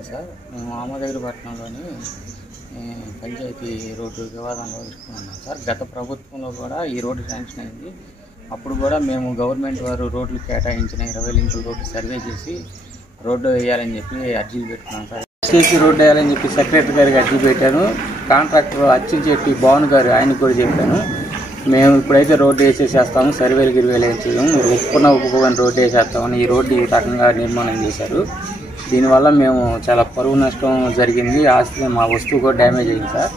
నమస్తే సార్. మేము ఆమోదగిరిపట్నంలోని పంచాయతీ రోడ్డు వివాదంలో ఇరుక్కున్నాం సార్. గత ప్రభుత్వంలో కూడా ఈ రోడ్డు శాంక్షన్ అయింది. అప్పుడు కూడా మేము గవర్నమెంట్ వారు రోడ్లు కేటాయించిన 20 లింకుల రోడ్డు సర్వే చేసి రోడ్డు వేయాలని చెప్పి అర్జీలు పెట్టుకున్నాం సార్. చేసి రోడ్డు వేయాలని చెప్పి సెక్రటరీ గారికి అర్జీ పెట్టాను. కాంట్రాక్టర్ అచ్చించెట్టి భావన్ గారు ఆయనకు కూడా చెప్పాను. మేము ఇప్పుడైతే రోడ్డు వేసేసేస్తాము, సర్వేలు గిరివేలు ఏం చేయము, మీరు ఒప్పుకోని రోడ్డు వేసేస్తామని ఈ రోడ్డు ఈ రకంగా నిర్మాణం చేశారు. దీనివల్ల మేము చాలా పరువు నష్టం జరిగింది. ఆస్తి మా వస్తువు కూడా డ్యామేజ్ అయింది సార్.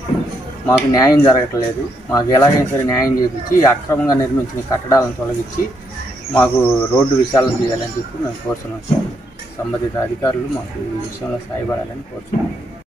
మాకు న్యాయం జరగట్లేదు. మాకు ఎలాగైనా సరే న్యాయం చేయించి అక్రమంగా నిర్మించిన కట్టడాలను తొలగించి మాకు రోడ్డు విశాలం చేయాలని చెప్పి మేము కోరుతున్నాం సార్. సంబంధిత అధికారులు మాకు ఈ విషయంలో సాయపడాలని కోరుతున్నాం.